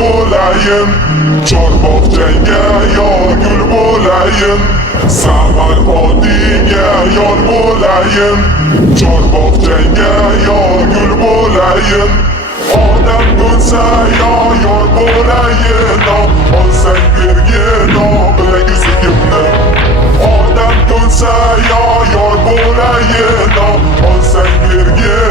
bo'layin, chorbog'changga yo gul bo'layin, samar otingga yor bo'layin, chorbog'changga yo gul bo'layin. Odam bo'lsa yo yor bo'layin, olsang bergin bilan yuzigimni. Odam bo'lsa yo yor bo'layin, olsang bergin